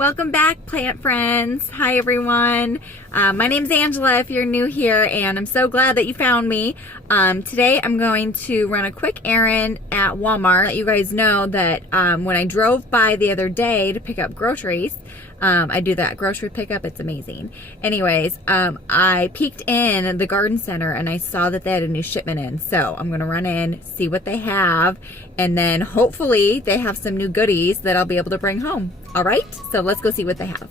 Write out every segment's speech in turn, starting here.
Welcome back, plant friends. Hi, everyone. My name's Angela if you're new here, and I'm so glad that you found me. Today I'm going to run a quick errand at Walmart. Let you guys know that when I drove by the other day to pick up groceries, I do that grocery pickup. It's amazing. Anyways, I peeked in the garden center and I saw that they had a new shipment in. So I'm going to run in, see what they have, and then hopefully they have some new goodies that I'll be able to bring home. All right, so let's go see what they have.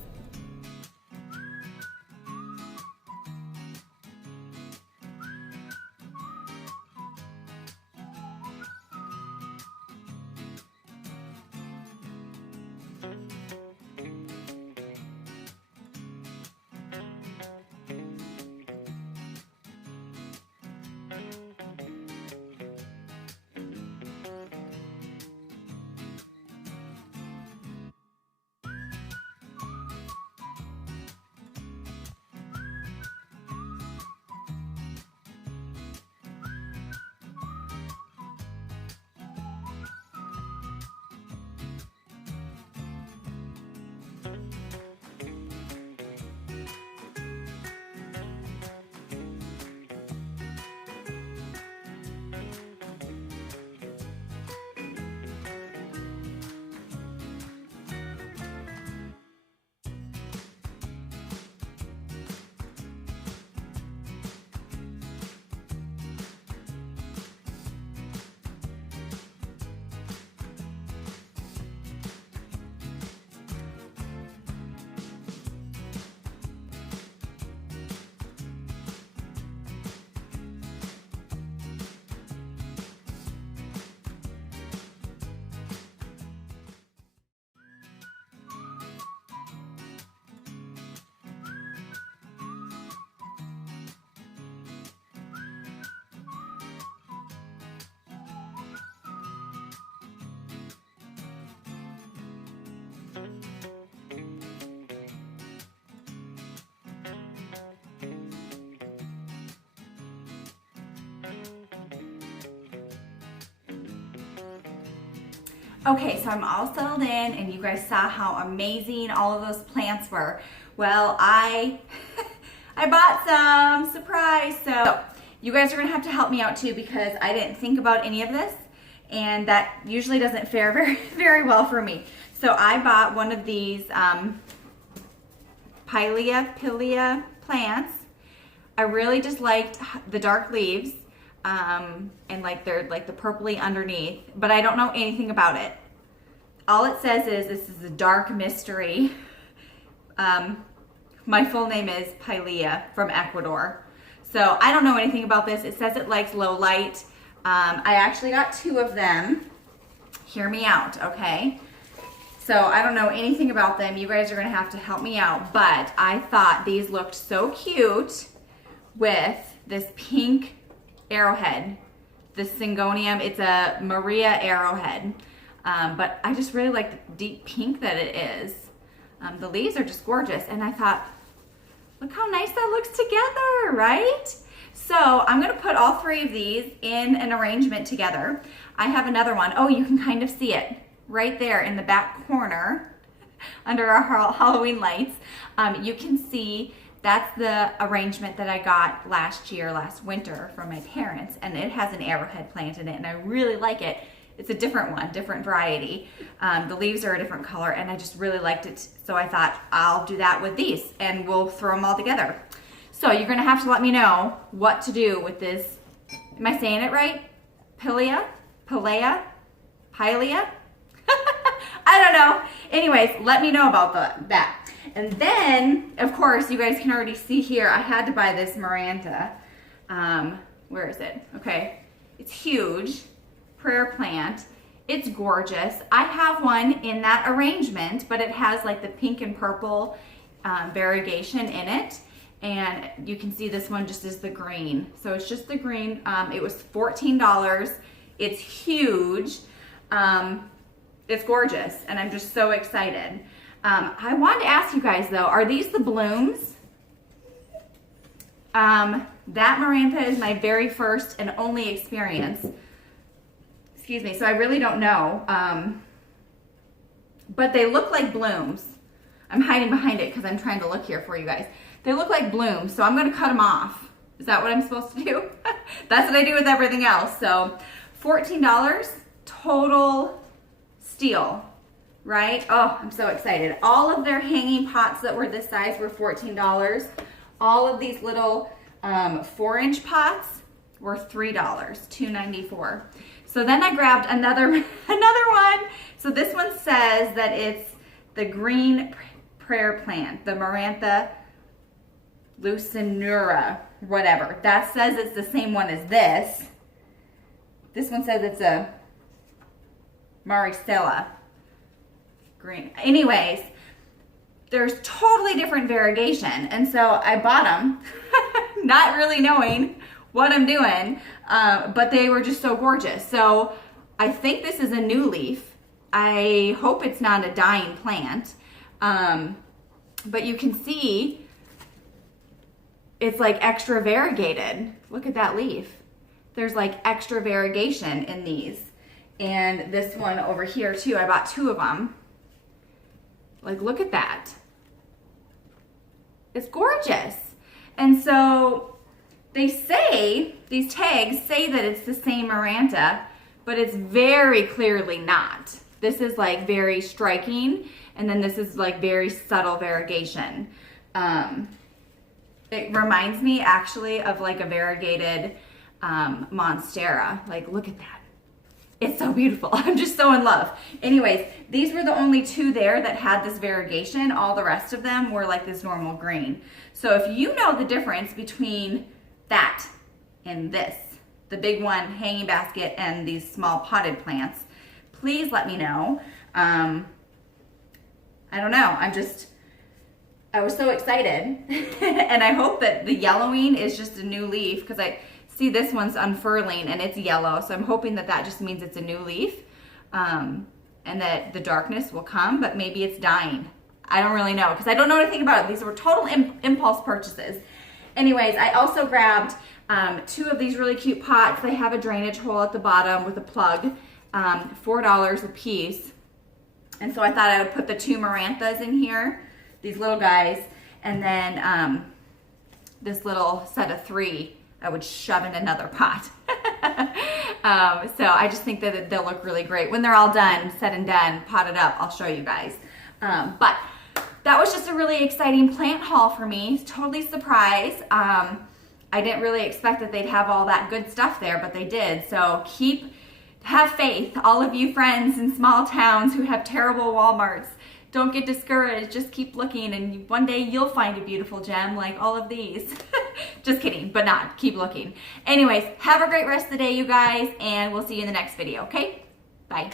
Okay, so I'm all settled in and you guys saw how amazing all of those plants were. Well, I bought some, surprise. So you guys are gonna have to help me out too because I didn't think about any of this and that usually doesn't fare very well for me. So I bought one of these Pilea plants. I really just liked the dark leaves. And like they're like the purpley underneath, but I don't know anything about it. All it says is this is a dark mystery. My full name is Pilea from Ecuador. So I don't know anything about this. It says it likes low light. I actually got 2 of them. Hear me out, okay? So I don't know anything about them. You guys are gonna have to help me out, but I thought these looked so cute with this pink arrowhead, the Syngonium. It's a Maria arrowhead, but I just really like the deep pink that it is. The leaves are just gorgeous, and I thought, look how nice that looks together, right? So I'm gonna put all 3 of these in an arrangement together. I have another one. Oh, you can kind of see it right there in the back corner under our Halloween lights. You can see that's the arrangement that I got last winter from my parents, and it has an arrowhead plant in it, and I really like it. It's a different one, different variety. The leaves are a different color, and I just really liked it, so I thought I'll do that with these, and we'll throw them all together. So you're gonna have to let me know what to do with this. Am I saying it right? Pilea? I don't know. Anyways, let me know about that. And then, of course, you guys can already see here, I had to buy this Maranta. Where is it? Okay, it's huge. Prayer plant. It's gorgeous. I have one in that arrangement, but it has like the pink and purple variegation in it. And you can see this one just is the green. So it's just the green. It was $14. It's huge. It's gorgeous, and I'm just so excited. I wanted to ask you guys though, are these the blooms? That Maranta is my very first and only experience. Excuse me, so I really don't know. But they look like blooms. I'm hiding behind it because I'm trying to look here for you guys. They look like blooms, so I'm gonna cut them off. Is that what I'm supposed to do? That's what I do with everything else. So $14, total steal, right? Oh, I'm so excited. All of their hanging pots that were this size were $14. All of these little 4-inch pots were $3, $2.94. So then I grabbed another one. So this one says that it's the green prayer plant, the Marantha lucinura, whatever. That says it's the same one as this. This one says it's a Maricela green. Anyways, there's totally different variegation. And so I bought them, not really knowing what I'm doing, but they were just so gorgeous. So I think this is a new leaf. I hope it's not a dying plant. But you can see it's like extra variegated. Look at that leaf. There's like extra variegation in these. And this one over here too, I bought 2 of them. Like, look at that. It's gorgeous. And so they say, these tags say that it's the same Marantha, but it's very clearly not. This is like very striking, and then this is like very subtle variegation. It reminds me actually of like a variegated Monstera. Like, look at that. It's so beautiful. I'm just so in love. Anyways, these were the only 2 there that had this variegation. All the rest of them were like this normal green. So if you know the difference between that and this, the big one hanging basket and these small potted plants, please let me know. I don't know. I was so excited. And I hope that the yellowing is just a new leaf, because I see this one's unfurling and it's yellow. So I'm hoping that that just means it's a new leaf, and that the darkness will come, but maybe it's dying. I don't really know, because I don't know anything about it. These were total impulse purchases. Anyways, I also grabbed 2 of these really cute pots. They have a drainage hole at the bottom with a plug, $4 a piece. And so I thought I would put the 2 Maranthas in here, these little guys, and then this little set of 3 I would shove in another pot. So I just think that they'll look really great. When they're all done, said and done, potted up, I'll show you guys. But that was just a really exciting plant haul for me. Totally surprised. I didn't really expect that they'd have all that good stuff there, but they did. So have faith, all of you friends in small towns who have terrible Walmarts. Don't get discouraged. Just keep looking, and one day you'll find a beautiful gem like all of these. Just kidding, but not. Keep looking. Anyways, have a great rest of the day, you guys, and we'll see you in the next video, okay? Bye.